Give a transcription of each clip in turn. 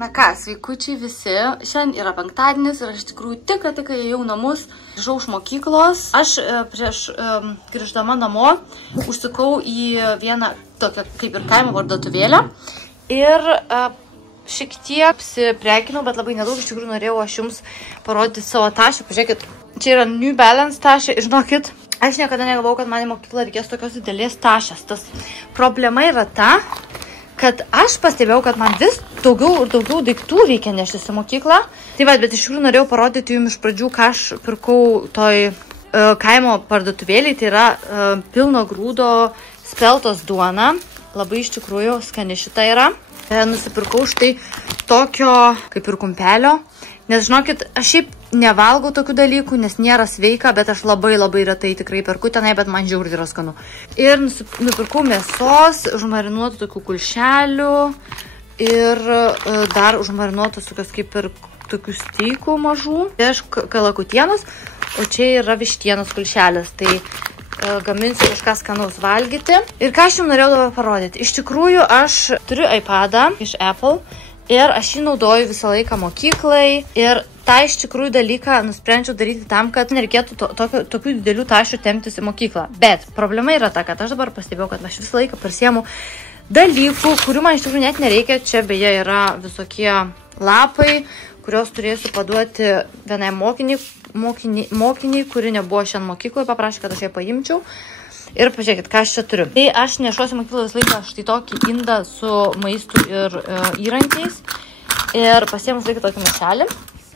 Na ką, sveikučiai visi, šiandien yra penktadienis ir aš tikrųjų tik ėjau namus, grįžau iš mokyklos. Aš prieš grįždama namo užsukau į vieną tokią kaip ir kaimo parduotuvėlę ir šiek tiek apsiprekinau, bet labai nedaug, iš tikrųjų norėjau aš jums parodyti savo tašę. Pažiūrėkit, čia yra New Balance tašė ir žinokit, aš niekada negalvojau, kad man į mokyklą reikės tokios didelės tašės. Tas problema yra ta, kad aš pastebėjau, kad man vis daugiau ir daugiau daiktų reikia neštis į mokyklą. Tai va, bet iš tikrųjų norėjau parodyti jums iš pradžių, ką aš pirkau toj kaimo parduotuvėlėj. Tai yra pilno grūdo speltos duona. Labai iš tikrųjų skani šita yra. Nusipirkau štai tokio kaip ir kumpelio. Nes žinokit, aš šiaip nevalgau tokių dalykų, nes nėra sveika, bet aš labai retai tikrai perku tenai, bet man žiauriai yra skanu. Ir nupirkau mėsos, užmarinuotų tokių kulšelių ir dar užmarinuotus tokios kaip ir tokių steikų mažų. Tai aš kalakutienos, o čia yra vištienos kulšelis. Tai gaminsiu kažką skanaus valgyti. Ir ką aš jums norėjau dabar parodyti. Iš tikrųjų, aš turiu iPadą iš Apple. Ir aš jį naudoju visą laiką mokyklai ir tą iš tikrųjų dalyką nusprendžiau daryti tam, kad nereikėtų tokių didelių tašių temptis į mokyklą. Bet problema yra ta, kad aš dabar pastebėjau, kad aš visą laiką pasiemu dalykų, kurių man iš tikrųjų net nereikia. Čia beje yra visokie lapai, kurios turėsiu paduoti vienai mokiniai, kuri nebuvo šiandien mokykloje, paprašė, kad aš ją paimčiau. Ir pažiūrėkit, ką aš čia turiu. Tai aš nešuosi mokyklą visą laiką štai tokį indą su maistu ir įrankiais. Ir pasiėmus laiką tokį maišelį.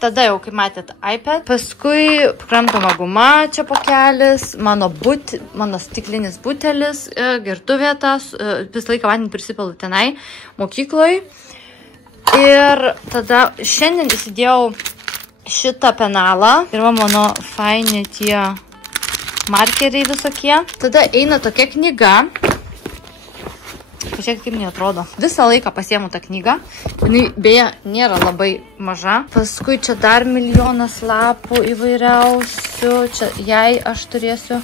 Tada jau, kaip matėt, iPad. Paskui kramtoma guma, čia pokelis, mano stiklinis butelis, gertuvė tas, visą laiką vandenį prisipilu tenai mokykloje. Ir tada šiandien įsidėjau šitą penalą. Ir va mano faini tie markeriai visokie. Tada eina tokia knyga. Pažiūrėk, kaip jinai atrodo. Visą laiką pasiemu tą knygą. Jinai beje nėra labai maža. Paskui čia dar milijonas lapų įvairiausių. Čia jai aš turėsiu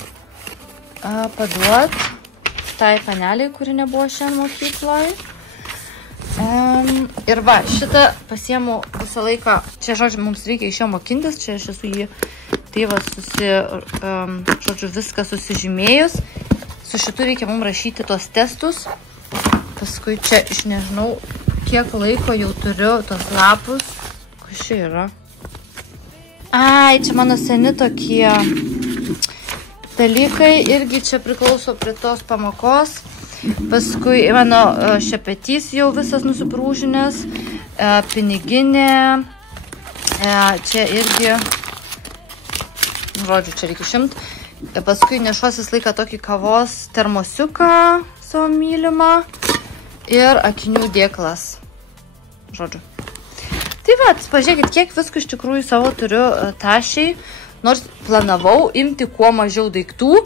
paduoti tai paneliai, kuri nebuvo šiandien mokykloje. Ir va, šitą pasiemu visą laiką. Čia, žodžiu, mums reikia iš jo mokintis. Čia aš esu jį tėvas žodžiu, viską susižymėjus. Su šitu reikia mums rašyti tos testus. Paskui čia, iš nežinau, kiek laiko jau turiu tos lapus. Kas čia yra? Ai, čia mano seni tokie dalykai. Irgi čia priklauso prie tos pamokos. Paskui mano šepetys jau visas nusiprūžinęs. Piniginė. Čia irgi... Žodžiu, čia reikia išimt. Paskui nešuosis laiką tokį kavos termosiuką savo mylimą ir akinių dėklas. Žodžiu. Tai va, pažiūrėkit, kiek visko iš tikrųjų savo turiu tašiai. Nors planavau imti kuo mažiau daiktų,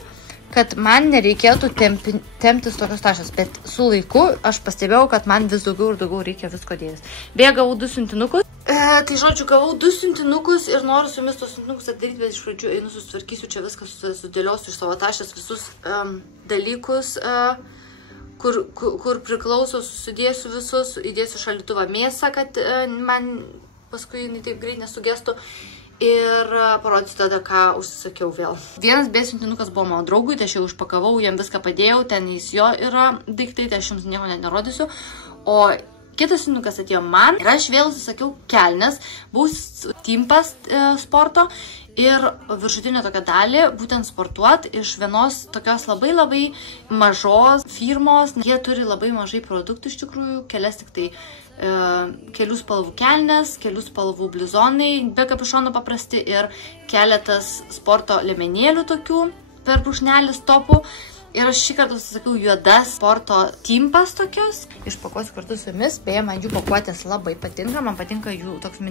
kad man nereikėtų temptis tokios tašės. Bet su laiku aš pastebėjau, kad man vis daugiau ir daugiau reikia visko dėtis. Beje, gavau 2 siuntinukus. Tai žodžiu, gavau 2 siuntinukus ir noriu su jumis tos siuntinukus atidaryti, bet iš pradžių einu susitvarkysiu čia viską, sudėliosiu iš savo tašės visus dalykus, kur priklauso, susidėsiu visus, įdėsiu šaldytuvą mėsą, kad man paskui jinai taip greit nesugestų. Ir parodysiu tada, ką užsisakiau vėl. Vienas B siuntinukas buvo mano draugui, tai aš jau užpakavau, jam viską padėjau, ten jis jo yra daiktai, tai aš jums nieko net nerodysiu. O kitas siuntinukas atėjo man ir aš vėl užsisakiau kelnes, buvau timpas sporto ir viršutinę tokią dalį, būtent sportuot iš vienos tokios labai mažos firmos. Jie turi labai mažai produktų iš tikrųjų, kelias tik tai kelių spalvų kelnes, kelių spalvų blizonai, be kapišono paprasti ir keletas sporto liemenėlių tokių per brūkšnelį stopų. Ir aš šį kartą susakiau juodas sporto timpas tokios. Išpakuosiu kartu su jumis, beje, man jų pakuotės labai patinka, man patinka jų toks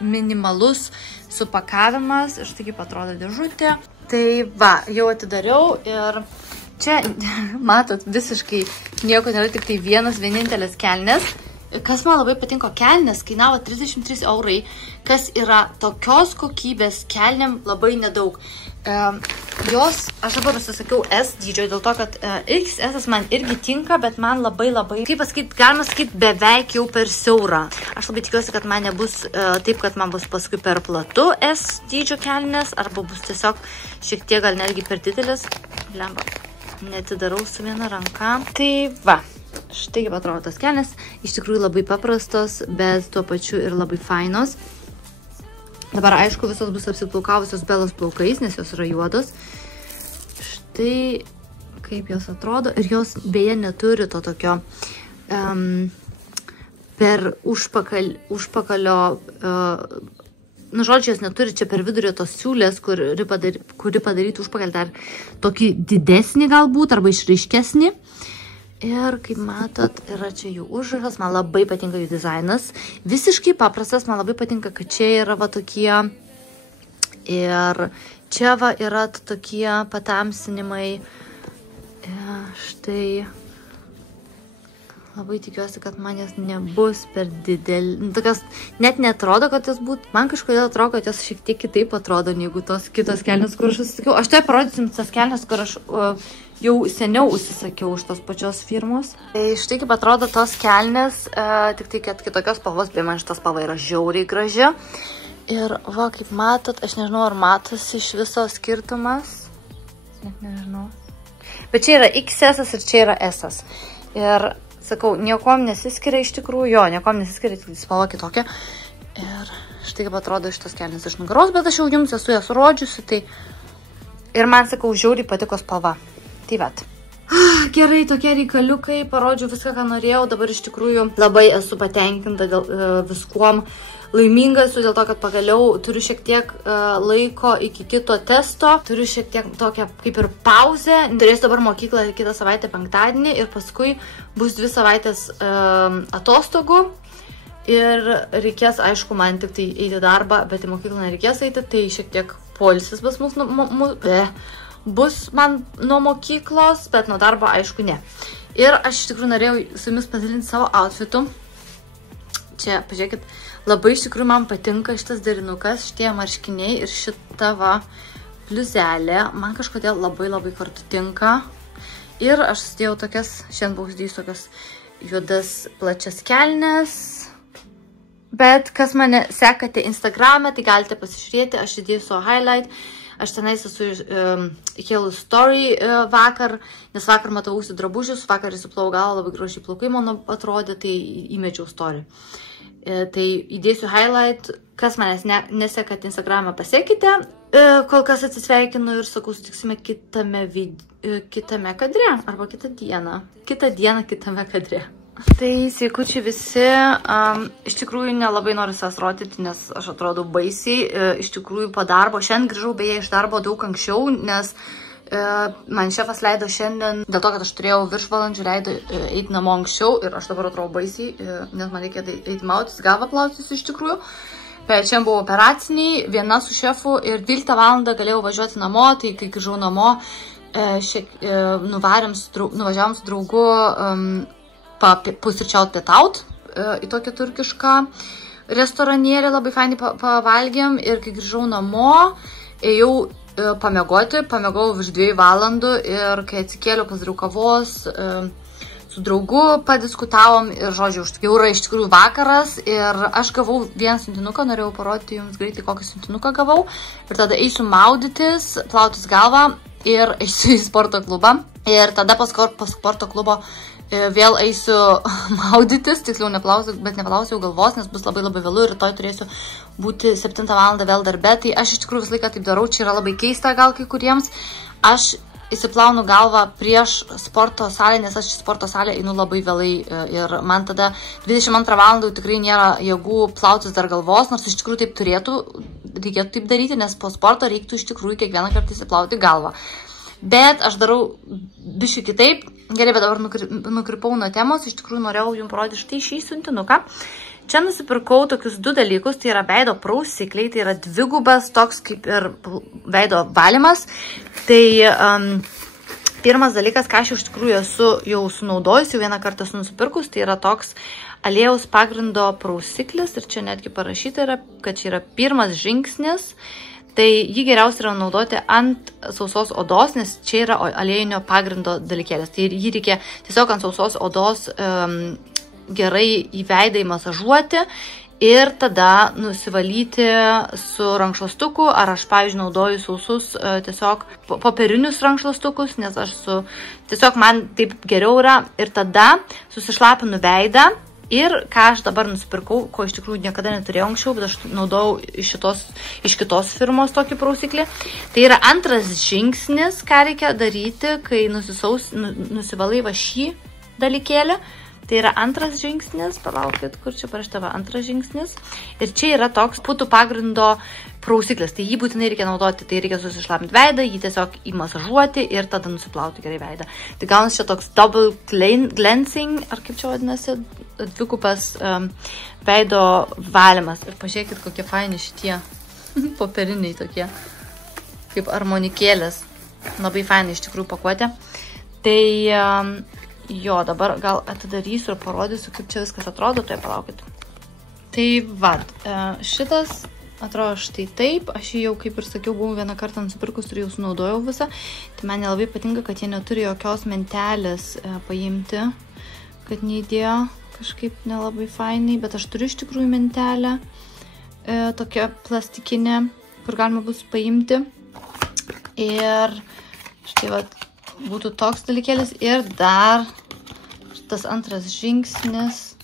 minimalus supakavimas ir štai kaip atrodo dėžutė. Tai va, jau atidariau ir čia, matot, visiškai nieko nėra, tik tai vienintelis kelnes. Kas man labai patinko, kelnes kainavo 33 eurai, kas yra tokios kokybės kelniam labai nedaug. Jos, aš dabar užsisakiau S dydžio, dėl to, kad XS man irgi tinka, bet man labai, kaip pasakyti, galima sakyti, beveik jau per siaurą. Aš labai tikiuosi, kad man nebus taip, kad man bus paskui per platu S dydžio kelnes, arba bus tiesiog šiek tiek gal netgi per didelis. Lemba, netidarau su viena ranka. Tai va, štai kaip atrodo tos kelnes. Iš tikrųjų labai paprastos, bet tuo pačiu ir labai fainos. Dabar, aišku, visos bus apsiplaukavusios belos plaukais, nes jos yra juodos. Štai kaip jos atrodo. Ir jos beje neturi to tokio per užpakalio, žodžiu, jos neturi čia per vidurį tos siūlės, kuri padarytų užpakalį dar tokį didesnį galbūt, arba išraiškesnį. Ir kaip matot, yra čia jų užrašas, man labai patinka jų dizainas. Visiškai paprastas, man labai patinka, kad čia yra va tokie ir čia va yra tokie patamsinimai. Štai labai tikiuosi, kad man jas nebus per didelį. Tokios net netrodo, kad jos būtų. Man kažkodėl atrodo, kad jos šiek tiek kitaip atrodo, negu tos kitos kelnes, kur aš užsisakiau. Aš tai parodysim tas kelnes, kur aš jau seniau užsisakiau už tos pačios firmos. Tai štai kaip atrodo tos kelnes, tik tai kitokios spalvos, bei man šitas spalva yra žiauriai graži. Ir va, kaip matot, aš nežinau, ar matosi iš viso skirtumas. Net nežinau. Bet čia yra XS ir čia yra S. Ir sakau, niekom nesiskiria iš tikrųjų, niekom nesiskiria, tik spalva kitokia. Ir štai kaip atrodo šitas kelnes iš nugaros, bet aš jau jums esu jas rodžiusi, tai ir man, sakau, žiauriai patiko spalva. Tai vat. Gerai, tokie reikaliukai, parodžiau viską, ką norėjau, dabar iš tikrųjų labai esu patenkinta dėl viskuom, laiminga esu dėl to, kad pagaliau turiu šiek tiek laiko iki kito testo, turiu šiek tiek tokią kaip ir pauzę, turėsiu dabar mokyklą kitą savaitę penktadienį ir paskui bus 2 savaitės atostogų ir reikės, aišku, man tik tai eiti darbą, bet į mokyklą nereikės eiti, tai šiek tiek poilsis bus man nuo mokyklos, bet nuo darbo, aišku, ne. Ir aš iš tikrųjų norėjau su jumis pasidalinti savo outfitu. Čia, pažiūrėkit, labai iš tikrųjų man patinka šitas derinukas, šitie marškiniai ir šita va bliuzelė. Man kažkodėl labai kartu tinka. Ir aš susidėjau tokias, šiandien buvau sudėjus tokias juodas plačias kelnes. Bet kas mane sekate Instagrame, tai galite pasižiūrėti, aš įdėjau savo highlight. Aš tenais esu įkėlus story vakar, nes vakar matausi drabužius, vakar įsiplau galvą, labai gražiai plaukai mano atrodė, tai įmečiau story. Tai įdėsiu highlight, kas manęs nesekat Instagramą, pasiekite. Kol kas atsisveikinu ir sakau, sutiksime kitame kadre, arba kitą dieną. Kitą dieną kitame kadre. Tai sveikučiai visi, iš tikrųjų nelabai noriu savęs rodyti, nes aš atrodau baisiai, iš tikrųjų po darbo, šiandien grįžau beje iš darbo daug anksčiau, nes man šefas leido šiandien, dėl to, kad aš turėjau viršvalandžių, leido eiti namo anksčiau ir aš dabar atrodau baisiai, nes man reikia eiti mautis, galvą plautis iš tikrųjų. Bet šiandien buvau operaciniai, viena su šefu ir 12 valandą galėjau važiuoti namo, tai kai grįžau namo, nuvažiavom su draugu pusryčiaut pietaut į tokią turkišką restoranėlį, labai fainai pavalgėm ir kai grįžau namo, ėjau pamiegau virš 2 valandų ir kai atsikėliau, pasidariau kavos, su draugu padiskutavom ir, žodžiu, jau yra iš tikrųjų vakaras ir aš gavau vieną siuntinuką, norėjau parodyti jums greitai, kokį siuntinuką gavau ir tada eisiu maudytis, plautis galvą ir eisiu į sporto klubą ir tada po sporto klubo vėl eisiu maudytis, tiksliau neplausiu, bet neplausiu galvos, nes bus labai vėlu ir rytoj turėsiu būti 7 valandą vėl darbe. Tai aš iš tikrųjų visą laiką taip darau, čia yra labai keista gal kai kuriems. Aš įsiplaunu galvą prieš sporto salę, nes aš į sporto salę einu labai vėlai ir man tada 22 valandų tikrai nėra jėgų plautis dar galvos, nors iš tikrųjų taip reikėtų taip daryti, nes po sporto reiktų iš tikrųjų kiekvieną kartą įsiplauti galvą. Bet aš darau biškai kitaip. Gerai, bet dabar nukrypau nuo temos. Iš tikrųjų norėjau jums parodyti štai šį siuntinuką. Čia nusipirkau tokius 2 dalykus. Tai yra veido prausikliai. Tai yra dvigubas toks kaip ir veido valymas. Tai pirmas dalykas, ką aš iš tikrųjų esu jau sunaudojus, jau vieną kartą esu nusipirkus. Tai yra toks aliejaus pagrindo prausiklis. Ir čia netgi parašyta yra, kad čia yra pirmas žingsnis. tai jį geriausia yra naudoti ant sausos odos, nes čia yra aliejinio pagrindo dalykėlis. Tai jį reikia tiesiog ant sausos odos gerai į veidą įmasažuoti ir tada nusivalyti su rankšluostuku, ar aš, pavyzdžiui, naudoju sausus tiesiog popierinius rankšluostukus, nes tiesiog man taip geriau yra, ir tada susišlapinu veidą. Ir ką aš dabar nusipirkau, ko iš tikrųjų niekada neturėjau anksčiau, bet aš naudojau iš kitos firmos tokį prausiklį. Tai yra antras žingsnis, ką reikia daryti, kai nusivalai va šį dalykėlį. Tai yra antras žingsnis, palaukit, kur čia parašyta antras žingsnis. Ir čia yra toks putų pagrindo prausiklis. Tai jį būtinai reikia naudoti, tai reikia susišlapinti veidą, jį tiesiog įmasažuoti ir tada nusiplauti gerai veidą. Tai gaunas čia toks double cleansing, ar kaip čia vadinasi, dvigupas veido valymas. Ir pažiūrėkit, kokie faini šitie popieriniai tokie, kaip armonikėlės. Labai faini iš tikrųjų pakuotė. Tai jo, dabar gal atidarysiu ir parodysiu, kaip čia viskas atrodo, tai palaukit. Tai vad, šitas atrodo štai taip, aš jau, kaip ir sakiau, buvau vieną kartą nusipirkus ir jau sunaudojau visą. Tai man nelabai patinka, kad jie neturi jokios mentelės paimti, kad neįdėjo kažkaip nelabai fainai, bet aš turiu iš tikrųjų mentelę, tokia plastikinė, kur galima bus paimti. Ir štai vat, būtų toks dalykėlis. Ir dar tas antras žingsnis,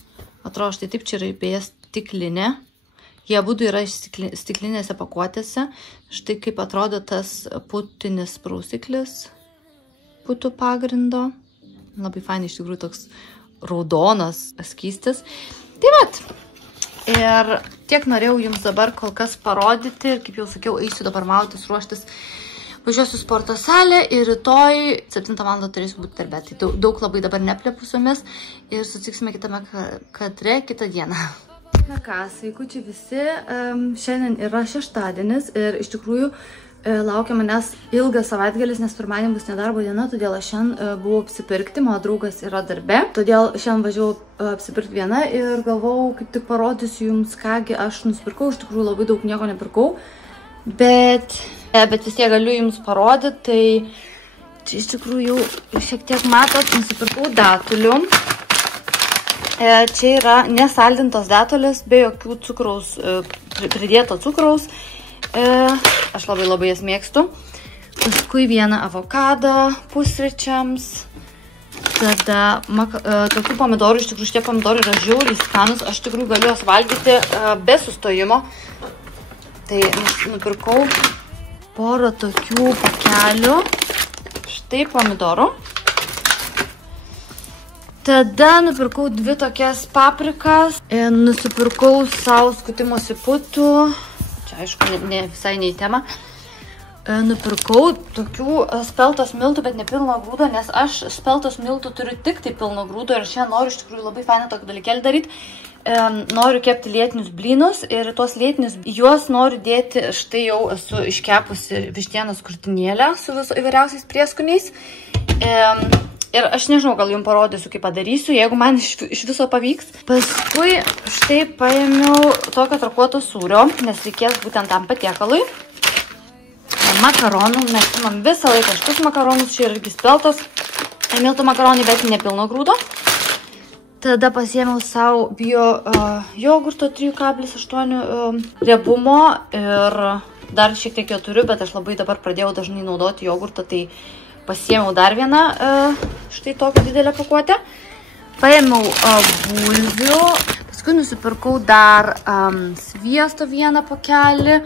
atrodo štai taip, čia yra beje stiklinė. Jie abudu yra iš stiklinėse pakuotėse. Štai kaip atrodo tas putinis prausiklis putų pagrindo. Labai fainai, iš tikrųjų toks raudonas skystis. Tai vat. Ir tiek norėjau jums dabar kol kas parodyti. Ir kaip jau sakiau, eisiu dabar mautis, ruoštis. Važiuosiu sporto salę ir rytoj 7 val. Turėsiu būti darbe. Tai daug labai dabar neplepu su jumis. Ir susitiksime kitame kadre kitą dieną. Na ką, sveikučiai visi. Šiandien yra šeštadienis ir iš tikrųjų laukia manęs ilgas savaitgalis, nes pirmadienį bus nedarbo diena, todėl aš šiandien buvau apsipirkti, mano draugas yra darbe. Todėl šiandien važiavau apsipirkti viena ir galvojau, kaip tik parodysiu jums, kągi aš nusipirkau. Iš tikrųjų labai daug nieko nepirkau, bet vis tiek galiu jums parodyti. Tai čia iš tikrųjų jau šiek tiek matot, nusipirkau datulių. Čia yra nesaldintos datulės, be jokių cukraus, pridėto cukraus. Aš labai jas mėgstu. Paskui vieną avokadą pusryčiams. Tada tokių pomidorų, iš tikrųjų šitie pomidorų yra žiauriai skanus. Aš tikrųjų galiu juos valgyti be sustojimo. Tai nupirkau porą tokių pakelių. Štai pomidorų. Tada nupirkau 2 tokias paprikas. Nusipirkau savo skutimosi putų. Čia aišku, ne visai ne į temą. Nupirkau tokių speltos miltų, bet ne pilno grūdo, nes aš speltos miltų turiu tik tai pilno grūdo ir šiandien noriu iš tikrųjų labai fainą tokį dalykėlį daryti. Noriu kepti lietinius blynus ir tuos lietinius, juos noriu dėti, štai jau esu iškepusi vištienos krūtinėlę su įvairiausiais prieskoniais. Ir aš nežinau, gal jums parodysiu, kaip padarysiu, jeigu man iš viso pavyks. Paskui štai paėmiau tokio trakuoto sūrio, nes reikės būtent tam patiekalui. Makaronų, mes imam visą laiką šitus makaronus, čia irgi speltos miltų makaronai, bet nepilno grūdo. Tada pasiėmiau savo bio jogurto 3,8 riebumo ir dar šiek tiek jo turiu, bet aš labai dabar pradėjau dažnai naudoti jogurtą, tai pasiėmiau dar vieną štai tokią didelę pakuotę. Paėmiau bulvių, paskui nusipirkau dar sviesto vieną pakelį,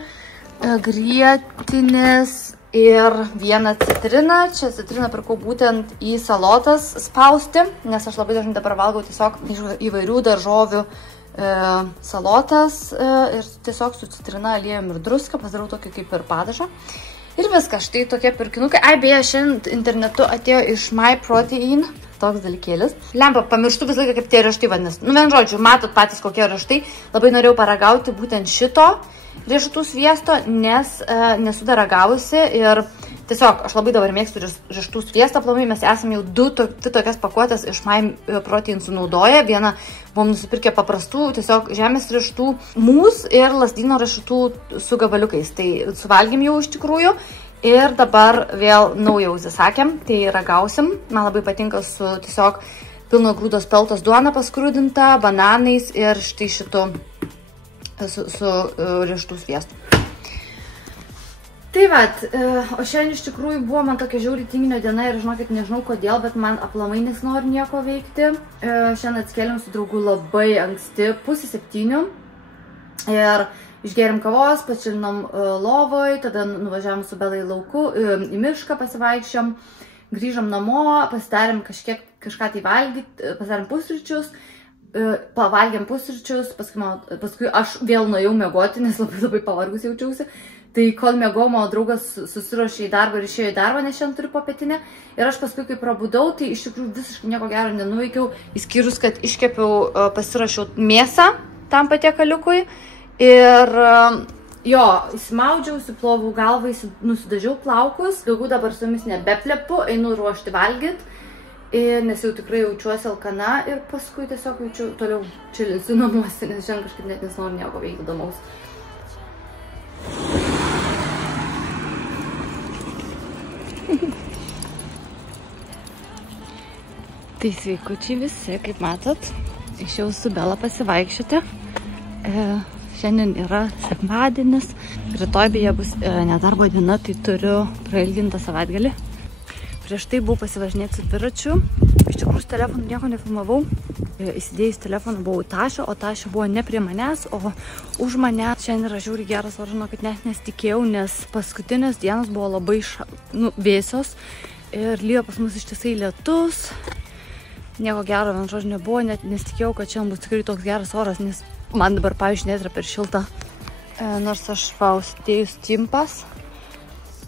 grietinės ir vieną citriną. Čia citriną pirkau būtent į salotas spausti, nes aš labai dažnai dabar valgau tiesiog įvairių daržovių salotas ir tiesiog su citrina, aliejum ir druska pasidarau tokį kaip ir padažą. Ir viskas, štai tokie pirkinukai. Ai, beje, šiandien internetu atėjo iš MyProtein toks dalykėlis. Lempa, pamirštu visą laiką, kaip tie riešutai vadinasi. Nu, vien žodžiu, matot patys kokie riešutai. Labai norėjau paragauti būtent šito riešutų sviesto, nes nesu dar ragavusi ir Tiesiog, aš labai dabar mėgstu riešutų sviestą aplamai, mes esame jau dvi tokias pakuotės iš My Protein sunaudoję. Vieną buvom nusipirkę paprastų, tiesiog žemės riešutų mūs ir lazdyno riešutų su gabaliukais. Tai suvalgėm jau iš tikrųjų ir dabar vėl naują užsisakėm, tai ragausim. Man labai patinka su tiesiog pilno grūdo speltos duona paskrūdinta, bananais ir štai šitu su riešutų sviestu. Tai vat, o šiandien iš tikrųjų buvo man tokia žiauriai tinginio diena ir žinokit, nežinau kodėl, bet man aplamai nesinori nieko veikti. Šiandien atsikėlėm su draugu labai anksti, 6:30 ir išgėrėm kavos, pačilinom lovoj, tada nuvažiavom su Belai lauku, į mišką pasivaikščiom, grįžom namo, pasidarėm kažką tai valgyti, pasidarėm pusryčius, pavalgėm pusryčius, paskui aš vėl nuėjau miegoti, nes labai pavargus jaučiausi. Tai kol mėgau, mano draugas susiruošė į darbą ir išėjo į darbą, nes šiandien turiu popietinę. Ir aš paskui, kai prabudau, tai iš tikrųjų visiškai nieko gero nenuveikiau, išskyrus, kad iškepiau, pasirašiau mėsą tam patiekaliukui. Ir jo, įsimaudžiau, suplovau galvą, nusidažiau plaukus. Daugiau dabar su jumis nebeplepu, einu ruošti valgyti. Nes jau tikrai jaučiuosi alkana ir paskui tiesiog jaučiu toliau čilinsiu namuose, nes šiandien kažkaip net nesinori nieko veikti įdomaus. Tai sveikučiai visi, kaip matot, išėjau su Bela pasivaikščioti. Šiandien yra sekmadienis, rytoj beje bus nedarbo diena, tai turiu prailgintą savaitgalį. Prieš tai buvau pasivažinėti su dviračiu. Iš tikrųjų, su telefonu nieko nefilmavau. Įsidėjus telefoną buvau Tašio, o Tašio buvo ne prie manęs, o už mane. Šiandien yra žiauriai geras oras, žinokit, net nesitikėjau, nes paskutinės dienos buvo labai vėsios ir lyjo pas mus ištisai lietus. Nieko gero, man žodžiu, nebuvo, net nesitikėjau, kad šiandien bus tikrai toks geras oras, nes man dabar, pavyzdžiui, net yra per šilta. Nors aš užsidėjus timpas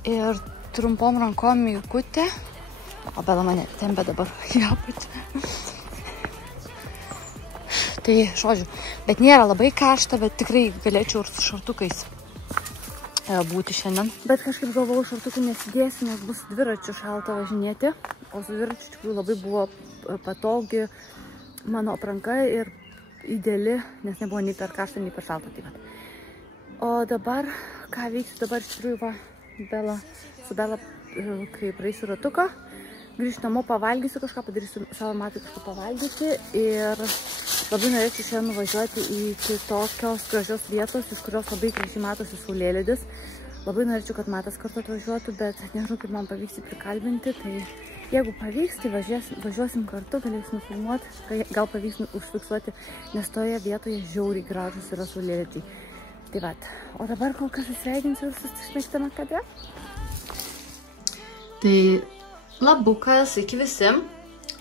ir trumpom rankom mėgutė. O Bela mane tempia dabar į apačią. Tai, žodžiu, bet nėra labai karšta, bet tikrai galėčiau ir su šortukais būti šiandien. Bet kažkaip galvojau, šortukų nesidėsiu, nes bus dviračių šalta važinėti. O su dviračiu iš tikrųjų labai buvo patogi mano apranka ir ideali, nes nebuvo nei per karštą, nei per šaltą. Taip pat. O dabar, ką veiksiu dabar iš tikrųjų, su Bela, kai praeisiu ratuką, grįžtu namo, pavalgysiu kažką, padarysiu savo matui kažką pavalgyti ir labai norėčiau šiandien nuvažiuoti į kitokios gražios vietos, iš kurios labai gražiai matosi saulėlydis. Labai norėčiau, kad Matas kartu atvažiuotų, bet nežinau, kaip man pavyks jį prikalbinti, tai jeigu pavyks, tai važiuosim kartu, galėsim nufilmuoti, gal pavyks užfiksuoti, nes toje vietoje žiauriai gražus yra saulėlydžiai. Tai vat, o dabar kol kas atsveikinsiu visus išmėgstame kadre. Tai labukas, iki visi.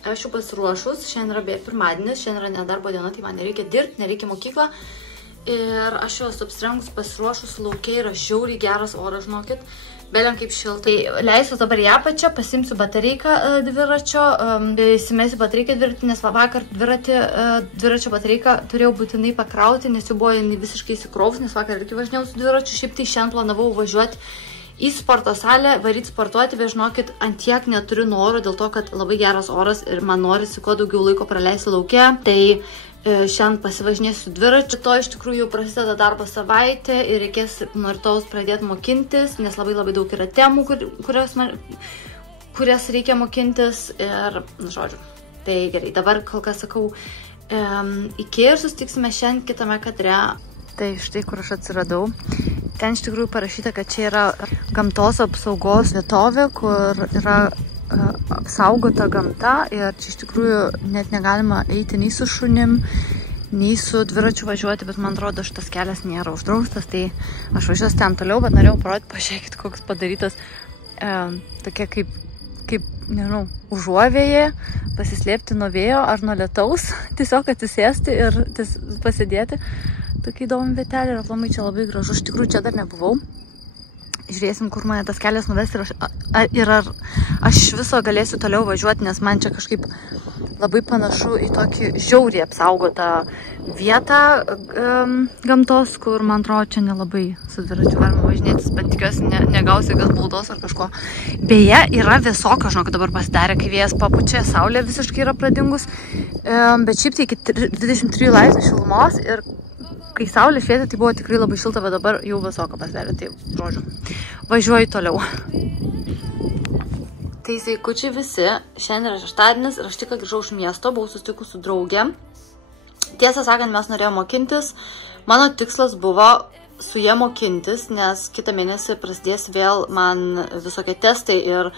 Aš jau pasiruošus, šiandien yra pirmadienis, šiandien yra nedarbo diena, tai man nereikia dirbti, nereikia mokyklą. Ir aš jau esu apsirengus, pasiruošus, laukiai yra žiauriai geras oras, žinokit. Beliam kaip šilta. Tai leisiu dabar į apačią, pasimsiu batareiką dviračio, įsimesiu batareiką dviratį, nes vakar dviračio batareiką turėjau būtinai pakrauti, nes jau buvo visiškai įsikrovus, nes vakar irgi važinėjau su dviračiu, šiaip tai šiandien planavau važiuoti į sporto salę, varyti sportuoti, bet žinokit, ant tiek neturiu noro, dėl to, kad labai geras oras ir man norisi kuo daugiau laiko praleisti lauke. Tai šiandien pasivažinėsiu dviračiu. To iš tikrųjų jau prasideda darbo savaitė ir reikės nuo rytojaus pradėti mokintis, nes labai daug yra temų, kurias reikia mokintis ir, žodžiu, tai gerai. Dabar kol kas sakau, iki ir susitiksime šiandien kitame kadre. Tai štai, kur aš atsiradau. Ten iš tikrųjų parašyta, kad čia yra gamtos apsaugos vietovė, kur yra apsaugota gamta ir čia iš tikrųjų net negalima eiti nei su šunim, nei su dviračiu važiuoti, bet man atrodo, šitas kelias nėra uždraustas, tai aš važiuosiu ten toliau, bet norėjau parodyti, pažiūrėkit, koks padarytas tokia kaip, nežinau, užuovėje, pasislėpti nuo vėjo ar nuo lietaus, tiesiog atsisėsti ir pasidėti. Tokia įdomi vietelė ir aplamai čia labai gražu. Iš tikrųjų čia dar nebuvau. žiūrėsim, kur mane tas kelias nuves ir ar aš iš viso galėsiu toliau važiuoti, nes man čia kažkaip labai panašu į tokį žiauriai apsaugotą vietą gamtos, kur, man atrodo, čia nelabai su dviračiu galima važinėtis, bet tikiuosi negausi jokios baudos ar kažko. Beje, yra vėsoka, žinau, kad dabar pasidarė, kai vėjas papučia, saulė visiškai yra pradingus, bet šiaip tai iki 23 laipsnių šilumos ir kai saulė švietė, tai buvo tikrai labai šilta, bet dabar jau vėsoka pasidarė, tai žodžiu, važiuoju toliau. Tai sveikučiai visi, šiandien yra šeštadienis ir aš tik grįžau iš miesto, buvau susitikus su draugė. Tiesą sakant, mes norėjome mokintis, mano tikslas buvo su jie mokintis, nes kitą mėnesį prasidės vėl man visokie testai ir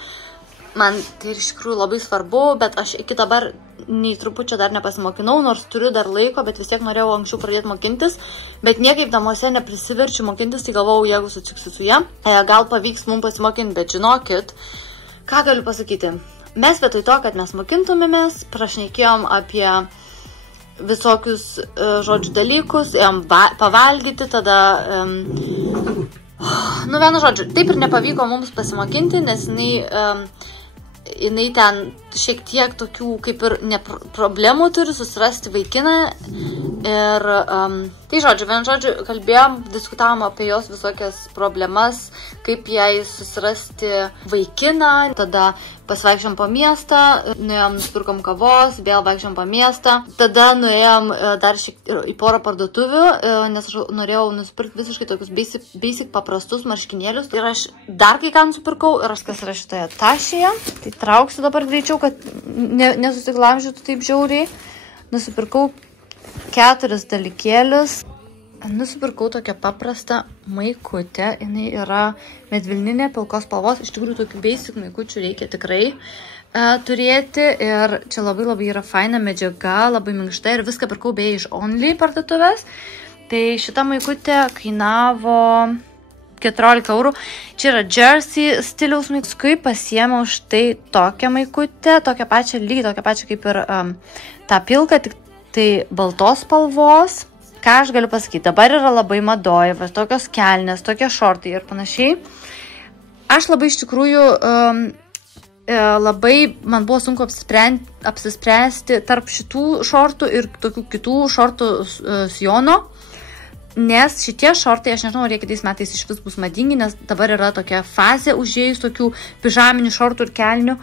man tai iš tikrųjų labai svarbu, bet aš iki dabar nei trupučio dar nepasimokinau, nors turiu dar laiko, bet vis tiek norėjau anksčiau pradėti mokintis, bet niekaip namuose neprisiverčiu mokintis, tai galvojau, jeigu sutiksiu su jie, gal pavyks mums pasimokinti, bet žinokit, ką galiu pasakyti? Mes vietoj to, kad mes mokintumėmės, prašnekėjom apie visokius, žodžiu, dalykus, pavalgyti, tada, vienu žodžiu, taip ir nepavyko mums pasimokinti, nes jinai ten šiek tiek tokių kaip ir problemų turi susirasti vaikiną ir, tai žodžiu, vienu žodžiu, kalbėjom, diskutavom apie jos visokias problemas, kaip jai susirasti vaikiną, tada pasivaikščiom po miestą, nuėjom, nusipirkom kavos, vėl vaikščiom po miestą, tada nuėjom dar į porą parduotuvių, nes aš norėjau nusipirkti visiškai tokius basic paprastus marškinėlius ir aš dar kai ką nusipirkau ir aš kas yra šitoje tašėje, tai trauksiu dabar greičiau, kad nesusiglamžytų taip žiauriai, nusipirkau 4 dalykėlius. Nusipirkau tokią paprastą maikutę, jinai yra medvilninė, pilkos spalvos, iš tikrųjų tokių basic maikučių reikia tikrai turėti ir čia labai yra faina medžiaga, labai minkšta ir viską pirkau beje iš Only parduotuvės, tai šita maikutė kainavo 14 eurų, čia yra Jersey stiliaus maikutė, kai pasiėmiau štai tokią maikutę, tokią pačią kaip ir tą pilką, tik tai baltos spalvos. Ką aš galiu pasakyti, dabar yra labai madoja, tokios kelnės, tokie šortai ir panašiai. Aš labai iš tikrųjų, man buvo sunku apsispręsti tarp šitų šortų ir tokių kitų šortų sijono, nes šitie šortai, aš nežinau, ar jie kitais metais iš vis bus madingi, nes dabar yra tokia fazė užėjus tokių pižaminių šortų ir kelnių.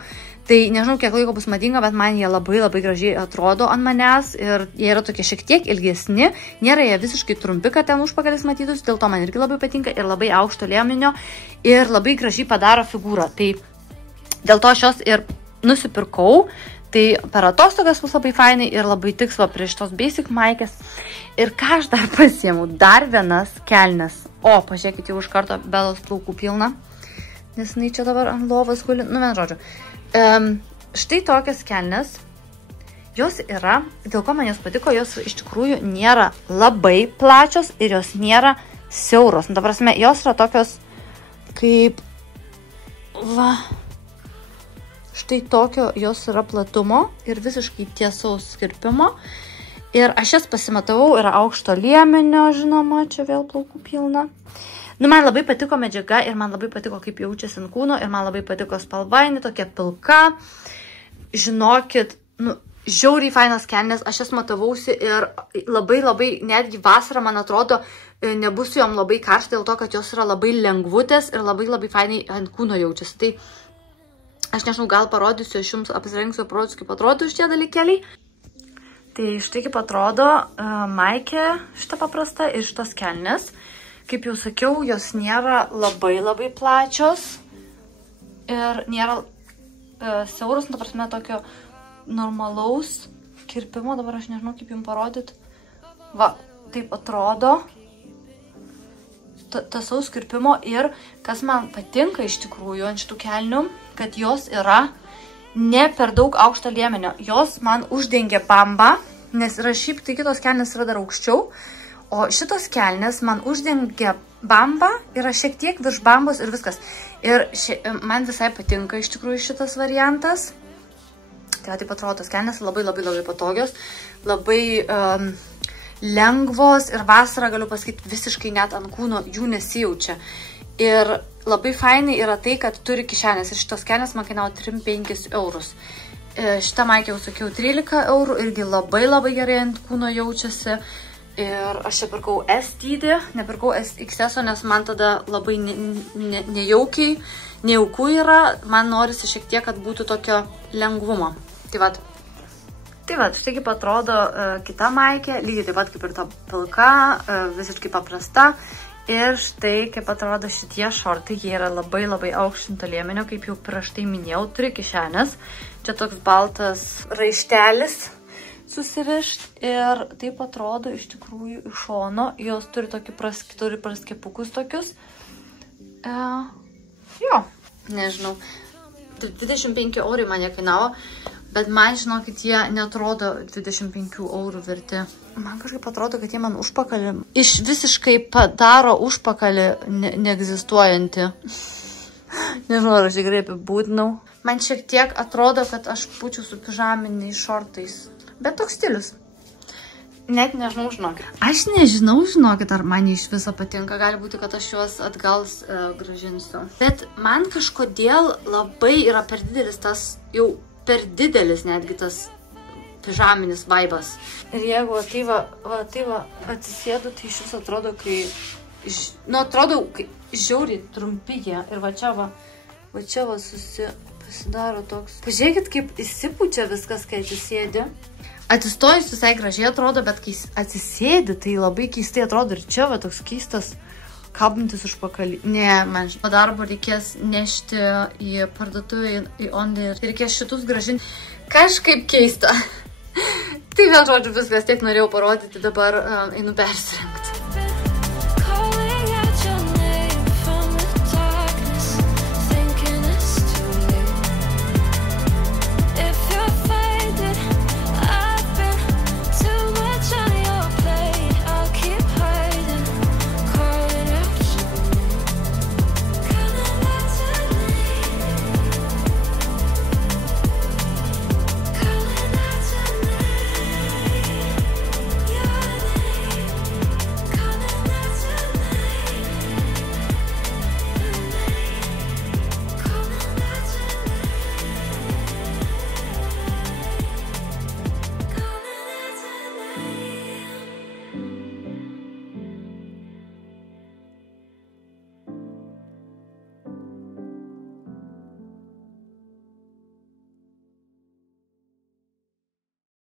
Tai nežinau, kiek laiko bus madinga, bet man jie labai gražiai atrodo ant manęs ir jie yra tokie šiek tiek ilgesni, nėra jie visiškai trumpi, kad ten užpakalis matytųsi, dėl to man irgi labai patinka ir labai aukšto liemenio ir labai gražiai padaro figūrą. Tai dėl to aš jos ir nusipirkau, tai per atostogas bus labai fainai ir labai tikslo prie šitos basic maikės. Ir ką aš dar pasiėmiau? Dar vienas kelnes. O, pažiūrėkit, jau iš karto Belos plaukų pilna, nes jinai čia dabar ant lovos guli, vien žodžiu. Štai tokias kelnes, jos yra, dėl ko man jos patiko, jos iš tikrųjų nėra labai plačios ir jos nėra siauros. Ta prasme, jos yra tokios kaip, štai tokio jos yra platumo ir visiškai tiesaus kirpimo. Ir aš jas pasimatavau, yra aukšto liemenio, žinoma, čia vėl plaukų pilna. Man labai patiko medžiaga ir man labai patiko, kaip jaučiasi ant kūno ir man labai patiko spalva, jinai tokia pilka. Žinokit, žiauriai fainas kelnes, aš jas matavausi ir labai, netgi vasarą, man atrodo, nebus jom labai karšta dėl to, kad jos yra labai lengvutės ir labai fainai ant kūno jaučiasi. Tai aš nežinau, gal parodysiu, aš jums apsirengsiu, parodysiu, kaip atrodo šitie dalykėliai. Tai štai kaip atrodo maikė šitą paprastą ir šitos kelnes. Kaip jau sakiau, jos nėra labai plačios ir nėra siauros, ta prasme, tokio normalaus kirpimo. Dabar aš nežinau, kaip jums parodyti. Va, taip atrodo. Tasaus kirpimo ir kas man patinka iš tikrųjų ant šitų kelnių, kad jos yra ne per daug aukšto liemenio. Jos man uždengia bambą, nes yra šiaip, tai kitos kelnės yra dar aukščiau. O šitos kelnės man uždengia bambą, yra šiek tiek virš bambos ir viskas. Ir man visai patinka iš tikrųjų šitas variantas. Tai taip atrodo, tos kelnės labai patogios, labai lengvos ir vasarą, galiu pasakyti, visiškai net ant kūno jų nesijaučia. Ir labai fainai yra tai, kad turi kišenės. Ir šitos kelnės man kainavo 3-5 eurus. Šitą maikę jau sakiau 13 eurų, irgi labai gerai ant kūno jaučiasi. Ir aš čia pirkau S dydį, nepirkau XS, nes man tada labai nejaukiai, nejauku yra. Man norisi šiek tiek, kad būtų tokio lengvumo. Tai vat, štai kaip atrodo kita maikė, lygiai taip pat kaip ir ta pilka, visiškai paprasta. Ir štai kaip atrodo šitie šortai, jie yra labai aukštinto liemenio, kaip jau prieš tai minėjau, turi kišenės. Čia toks baltas raištelis susirišt ir taip atrodo iš tikrųjų iš šono. Jos turi praskėpukus tokius. Jo, nežinau. 25 eurai man jie kainavo. Bet man, žinokit, jie netrodo 25 eurų verti. Man kažkaip atrodo, kad jie man užpakalį visiškai padaro užpakalį neegzistuojantį. Nežinau, ar aš tikrai apibūdinau. Man šiek tiek atrodo, kad aš būčiau su pižaminiais šortais. Bet toks stilius. Net nežinau, žinokit. Aš nežinau, žinokit, ar man iš viso patinka. Gali būti, kad aš juos atgal grąžinsiu. Bet man kažkodėl labai yra per didelis tas jau per didelis netgi tas pižaminis vaibas. Ir jeigu tai va atsisėdu, tai iš vis atrodo, atrodo, kai žiauriai trumpi jie. Ir va čia pasidaro toks. Pažiūrėkit, kaip įsipučia viskas, kai atsisėdi. Atsistojus visai gražiai atrodo, bet kai atsisėdi, tai labai keistai atrodo. Ir čia va toks keistas kabantis užpakalį. Ne, man po darbo reikės nešti į parduotuvę, į Ondę ir reikės šitus grąžinti. Kažkaip keista. Tai vėl žodžiu viskas, tiek norėjau parodyti, dabar einu persirengti.